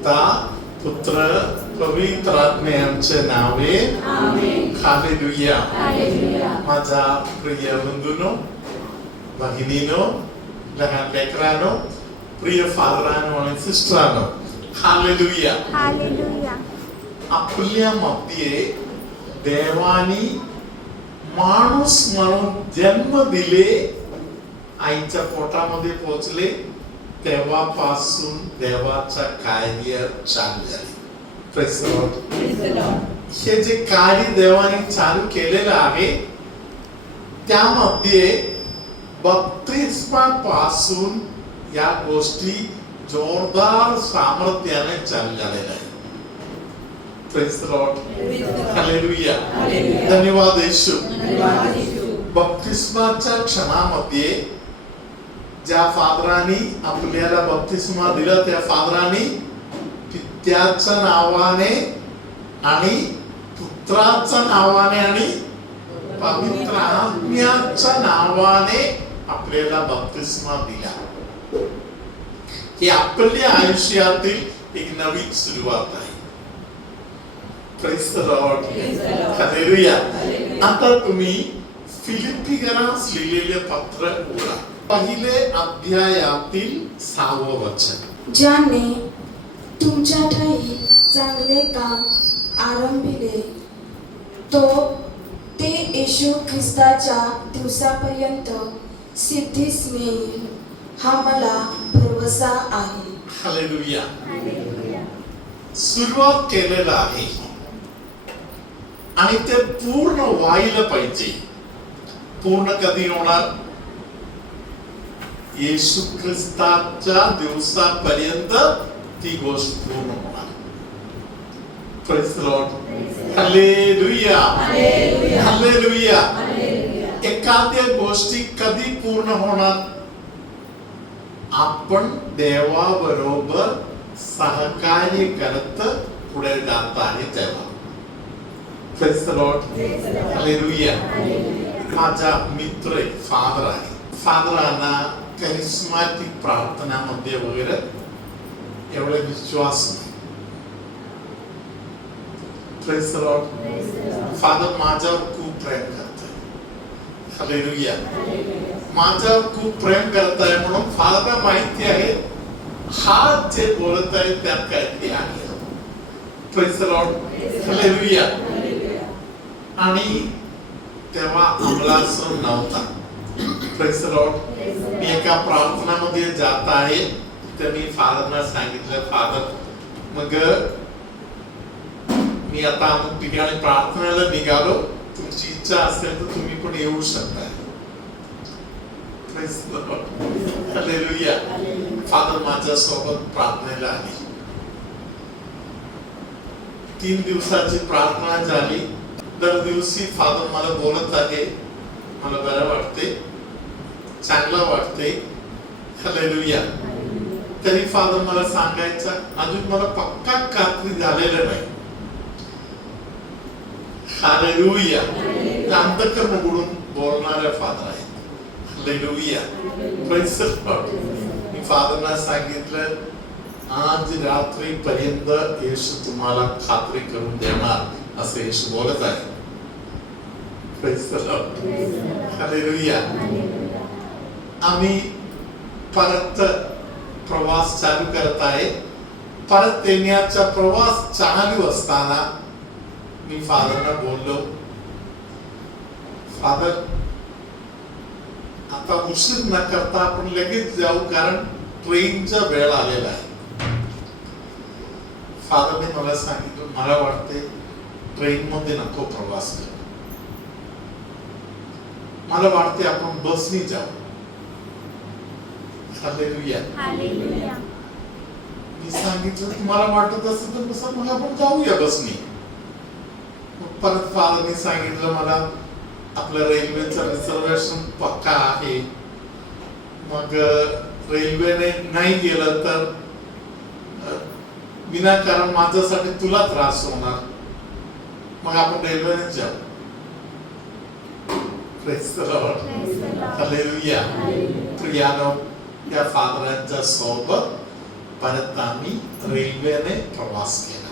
पिता पुत्र पवित्र आत्म्याचे नावे आमेन. हालेलुया. हालेलुया. माझा प्रिय बंधूनो, भगिनीनो, लहान लेकरांनो, प्रिय फादरांनो आणि सिस्टरांनो, हालेलुया. हालेलुया. आपल्या मध्ये देवानी माणूस म्हणून जन्म दिले, आईच्या पोटामध्ये पोहोचले, तेव्हापासून देवाचं कार्य चालू झाले. Praise the Lord. Praise the Lord. हे जे कार्य देवाने चालू केलेलं आहे त्यामध्ये बप्तिस्मापासून या गोष्टी जोरदार सामर्थ्याने चालू झालेल्या आहेत. Praise the Lord. Praise the Lord. Hallelujah. Hallelujah. धन्यवाद येशू. धन्यवाद येशू. बप्तिस्माच्या क्षणामध्ये ज्या फादरांनी आपल्याला बप्तिस्मा दिला त्या फादरांनी पित्याच्या नावाने आणि पुत्राच्या नावाने आणि पवित्र आत्म्याच्या नावाने आपल्याला बप्तिस्मा दिला. ही आपल्या आयुष्यातील एक नवीन सुरुवात आहे. Praise the Lord. Praise the Lord. Hallelujah. Hallelujah. आता तुम्ही फिलिप्पीकरास लिहिलेले पत्र उघडा. पहिले अध्यायातील 6वं वचन. ज्याने तुमच्या ठायी चांगले काम आरंभिले ते येशू ख्रिस्ताच्या दिवसापर्यंत सिद्धीस नेईल हा मला भरवसा आहे. हालेलुया. हालेलुया. सुरुवात केलेलं आहे आणि ते पूर्ण व्हायला पाहिजे. पूर्ण कधी होणार? येशू ख्रिस्ताच्या दिवसापर्यंत ती गोष्ट पूर्ण होणार. Praise the Lord. Hallelujah. Hallelujah. Hallelujah. Hallelujah. एखाद्या गोष्टी कधी पूर्ण होणार? आपण देवाबरोबर सहकार्य करत पुढे जात आहे तेव्हा. Praise the Lord. Praise the Lord. Hallelujah. Hallelujah. माझा मित्र एक फादर आहे. फादरांना करिस्मॅटिक प्रार्थनामध्ये वगैरे एवढा विश्वास नाही. Praise the Lord. Praise the Lord. Father माझ्यावर खूप प्रेम करताय. हालेलुया. हालेलुया. माझ्यावर खूप प्रेम करताय म्हणून फादरला माहिती आहे हा जे बोलत आहे त्यात काहीतरी आहे. Praise the Lord. Hallelujah. Hallelujah. आणि तेव्हा अमलासन नव्हता. Praise the Lord. Praise the me Lord. एका प्रार्थनामध्ये जात आहे तर मी फादरना सांगितलं, फादर मग मी आता अमुक ठिकाणी प्रार्थनेला निघालो, तुमची इच्छा असेल तर तुम्ही पण येऊ शकता. Praise the Lord. Hallelujah. Hallelujah. Father माझ्या सोबत प्रार्थनेला आली. 3 दिवसाची प्रार्थना झाली. दर दिवशी फादर मला बोलत आहे, मला बरं वाटते, चांगलं वाटते. हालेलुया. तरी फादर मला सांगायचा अजून मला पक्का खात्री झालेलं नाही. हालेलुया. अंतःकरण उघडून बोलणारे फादर आहेत. हालेलुया. Praise the Lord. मी फादरना सांगितलं आज रात्रीपर्यंत येशू तुम्हाला खात्री करून देणार असं येशू बोलत आहे. Praise the Lord. Hallelujah. Hallelujah. आम्ही परत प्रवास चालू करत आहे. परत येण्याचा प्रवास चालू असताना मी फादरला बोललो, फादर आता उशीर न करता आपण लगेच जाऊ कारण ट्रेनचा वेळ आलेला आहे. फादरने मला सांगितलं मला वाटते ट्रेन मध्ये नको प्रवास करू, मला वाटते आपण बसनी जाऊ. हालेलुया. हालेलुया. मी सांगितलं तुम्हाला वाटत असेल तर बसा, मग आपण जाऊया बसनी. मग परत फादरने सांगितलं मला आपल्या रेल्वेचं रिझर्वेशन पक्का आहे, मग रेल्वेने नाही गेलं तर विनाकारण माझ्यासाठी तुला त्रास होणार, मग आपण रेल्वेने जाऊ. Praise the Lord. Praise the Lord. Hallelujah. Hallelujah. प्रियानो, या फादरांच्या सोबत परत आम्ही रेल्वेने प्रवास केला.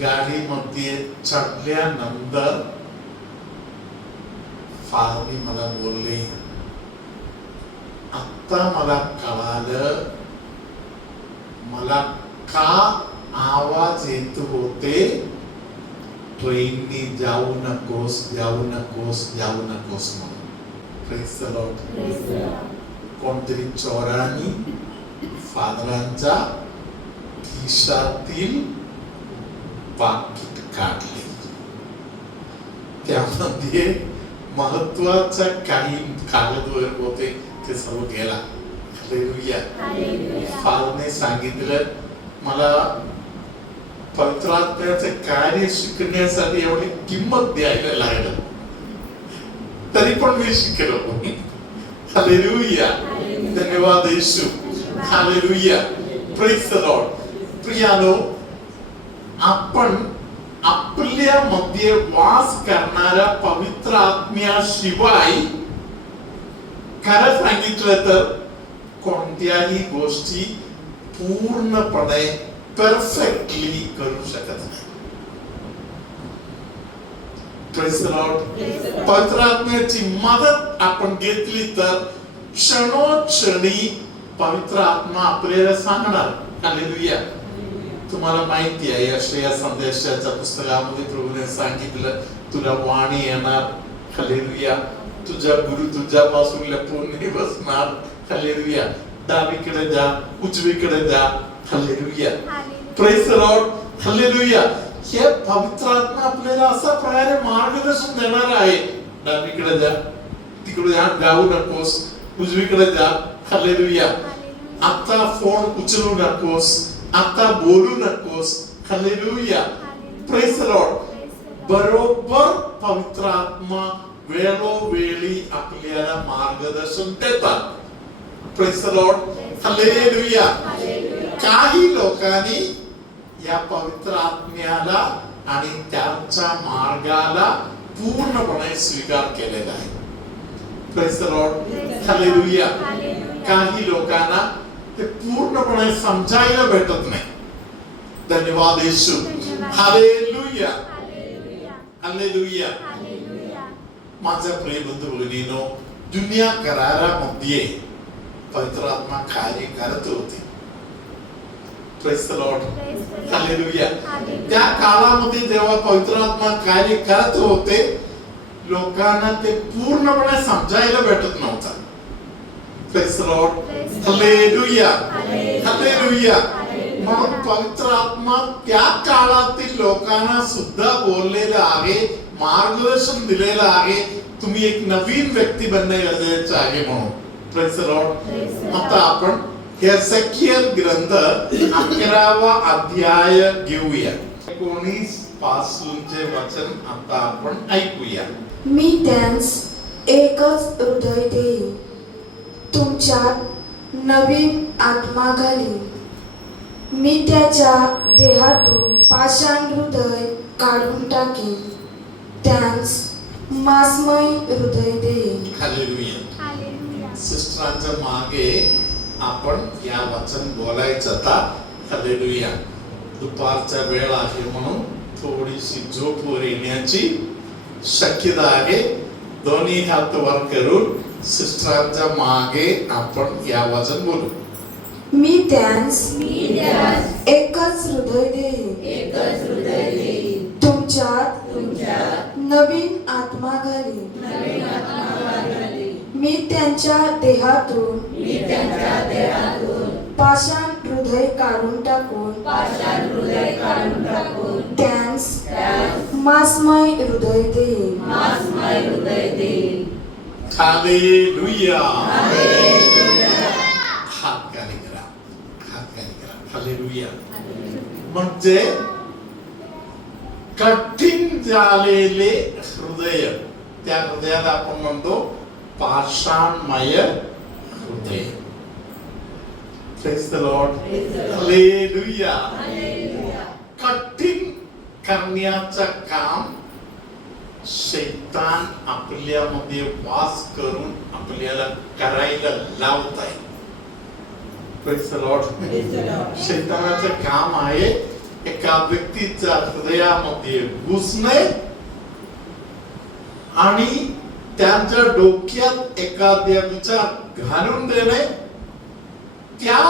गाडीमध्ये चढल्यानंतर फादरने मला बोलले, आता मला कळालं मला का आवाज येत होते, ट्रेननी जाऊ नकोस जाऊ नकोस जाऊ नकोस म्हणून. Praise the Lord. कोणतरी चोरांनी फादरांच्या खिशातील पाकिट काढले. त्यामध्ये महत्वाचा काही कागद वगैरे होते, ते सर्व गेला. हालेलुया. फादरने सांगितलं मला पवित्र आत्म्याचं कार्य शिकण्यासाठी एवढी किंमत द्यायला लागलं, तरी पण मी शिकलो. हालेलुया. धन्यवाद Yeshu. Hallelujah. Praise the Lord. प्रियानो, आपण आपल्या मध्ये वास करणाऱ्या पवित्र आत्म्याशिवाय खरं सांगितलं तर कोणत्याही गोष्टी पूर्णपणे परफेक्टली करू शकत नाही. Praise the Lord. पवित्र आत्म्याची मदत आपण घेतली तर क्षणोक्षणी पवित्र आत्मा आपल्याला सांगणार. हालेलुया. तुम्हाला माहिती आहे, यशया संदेशाच्या पुस्तकामध्ये प्रभूने सांगितलं तुला वाणी येणार. हालेलुया. तुझा गुरु तुझ्यापासून लपून नाही बसणार. हालेलुया. डावीकडे जा, उजवीकडे जा. Hallelujah. Praise the Lord. Hallelujah. हे पवित्र आत्मा आपल्याला असा प्रकारे मार्गदर्शन देणार आहे. डावीकडे जा, तिकडे जाऊ नकोस, उजवीकडे जा. हालेलुया. आता फोन उचलू नकोस, आता बोलू नकोस. हालेलुया. Praise the Lord. बरोबर पवित्र आत्मा वेळोवेळी आपल्याला मार्गदर्शन देतात. Praise the Lord. हालेलुया. काही लोकांनी या पवित्र आत्म्याला आणि त्याच्या मार्गाला पूर्णपणे स्वीकार केलेला आहे. Praise the Lord. हालेलुया. काही लोकांना ते पूर्णपणे समजायला भेटत नाही. धन्यवाद येशू. हालेलुया. हालेलुया. माझ्या प्रिय बंधू भगिनीनो, जुन्या करारामध्ये पवित्र आत्मा कार्य करत होते. Praise the Lord. हालेलुया. त्या काळामध्ये जेव्हा पवित्र आत्मा कार्य करत होते, लोकांना ते पूर्णपणे समजायला भेटत नव्हतं. Praise the Lord. Hallelujah. Hallelujah. म्हणून पवित्र आत्मा त्या काळातील लोकांना सुद्धा बोललेलं आहे, मार्गदर्शन दिलेलं आहे, तुम्ही एक नवीन व्यक्ती बनणे गरजेचं आहे म्हणून. Praise the Lord. आता आपण एसेकिएल ग्रंथ 11वा अध्याय घेऊया. 19 पासूनचे वचन आता आपण ऐकूया. मी त्यांस एकच हृदय देईन, तुमच्यात नवीन आत्मा घालीन. मी त्याच्या देहातून पाषाण हृदय काढून टाकीन, त्यांस मांसमय हृदय देईन. हालेलुया. सिस्टरांच्या मागे आपण या वचन बोलायचं आता. हालेलुया. दुपारचा वेळ आहे म्हणून थोडीशी झोप वर येण्याची शक्यता आहे. दोन्ही हात वर करून सिस्टरांच्या मागे आपण या वचन बोलू. मी त्यांस एकच हृदय देईन, तुमच्यात नवीन आत्मा घालीन. मी त्यांच्या देहातून पाषाण हृदय काढून टाकून त्यांस मांसमय हृदय देईन. हालेलुया. हात खाली करा. हालेलुया. म्हणजे कठीण झालेले हृदय, त्या हृदयाला आपण म्हणतो पाषाणमय हृदय. Praise the Lord. Hallelujah. कठीण करण्याचं काम शैतान आपल्यामध्ये वास करून आपल्याला करायला लावत आहे. Praise the Lord. शैतानाचं काम आहे एका व्यक्तीच्या हृदयामध्ये घुसणे आणि त्यांच्या डोक्यात एखाद्या विचार घालून देणे, त्या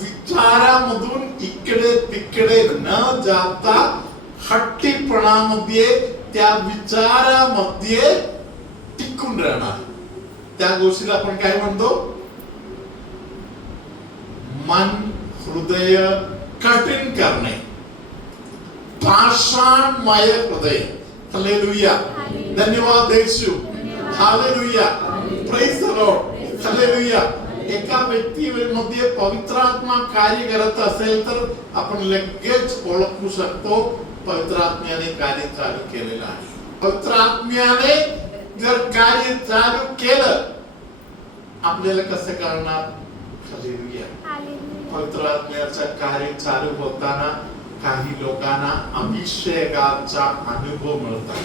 विचारामधून इकडे तिकडे न जाता हट्टीपणामध्ये त्या विचारामध्ये टिकून राहणार. त्या गोष्टीला आपण काय म्हणतो? मन हृदय कठीण करणे, पाषाणमय हृदय. हालेलुया. धन्यवाद Yeshu. Hallelujah. Praise the Lord. Hallelujah. एका व्यक्तीमध्ये पवित्र आत्मा कार्य करत असेल तर आपण लगेच ओळखू शकतो पवित्र आत्म्याने कार्य चालू केलेलं आहे. पवित्र आत्म्याने जर कार्य चालू केलं, आपल्याला कसं कळणार? हालेलुया. पवित्र आत्म्याचं कार्य चालू होताना काही लोकांना अभिषेकाचा अनुभव मिळतात.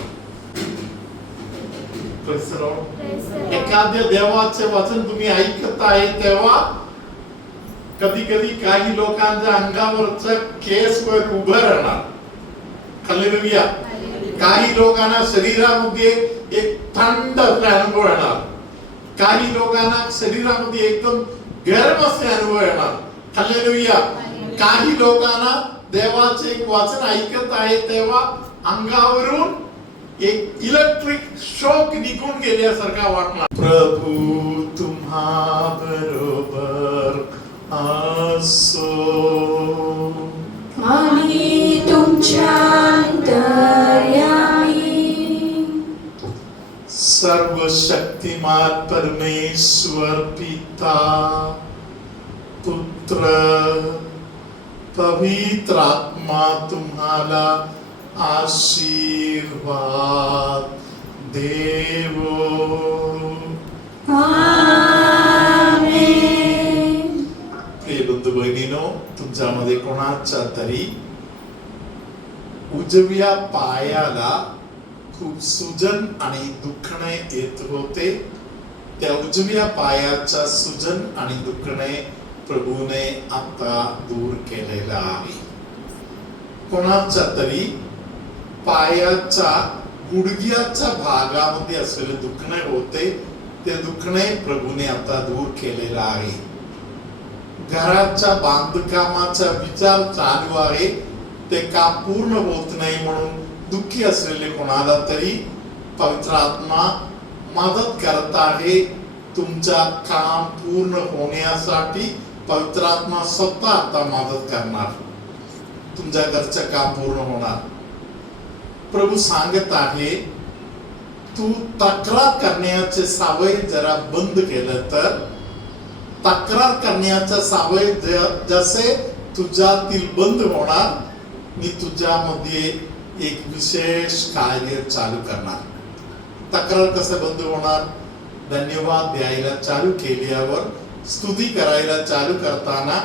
एखाद्या देवाचे वचन तुम्ही ऐकत आहे तेव्हा कधी कधी काही लोकांच्या अंगावरच केस वर उभं राहणार. हालेलुया. काही लोकांना शरीरामध्ये एक थंड अनुभव येणार, काही लोकांना शरीरामध्ये एकदम गरम असे अनुभव येणार. हालेलुया. काही लोकांना देवाचे एक वचन ऐकत आहे तेव्हा अंगावरून एक इलेक्ट्रिक शॉक निघून गेल्यासारखा वाटणार. प्रभू तुम्हा बरोबर असो आणि तुमच्या अंतर्यामी सर्वशक्तिमान परमेश्वर पिता, पुत्र, पवित्र आत्मा तुम्हाला आशीर्वाद देवो. आमेन. प्रिय बंधू भगिनीनो, तुमच्यामध्ये कोणाच्या तरी उजव्या पायाला खूप सुजन आणि दुखणे येत होते. त्या उजव्या पायाचा सुजन आणि दुखणे प्रभूने आता दूर केलेला आहे. कोणाच्या तरी पायाच्या गुडघ्याच्या भागामध्ये असलेले दुखणे होते, ते दुखणे प्रभूने आता दूर केलेला आहे. घराच्या बांधकामाचा विचार चालू आहे, ते काम पूर्ण होत नाही म्हणून दुःखी असलेले कोणाला तरी पवित्र आत्मा मदत करत आहे. तुमचा काम पूर्ण होण्यासाठी पवित्र आत्मा स्वतः आता मदत करणार. तुमच्या घरचं काम पूर्ण होणार. प्रभू सांगत आहे, तू तक्रार करण्याचे सवय जरा बंद केलं तर, तक्रार करण्याचा सवय जसे तुझ्यातील बंद होणार, मी तुझ्यामध्ये एक विशेष कार्य चालू करणार. तक्रार कसं बंद होणार? धन्यवाद द्यायला चालू केल्यावर, स्तुती करायला चालू करताना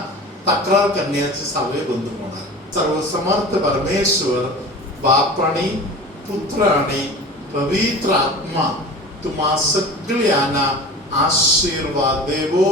तक्रार करण्याची सवय बंद होणार. सर्वसमर्थ परमेश्वर बाप आणि पुत्र आणि पवित्र आत्मा तुम्हा सगळ्यांना आशीर्वाद देवो.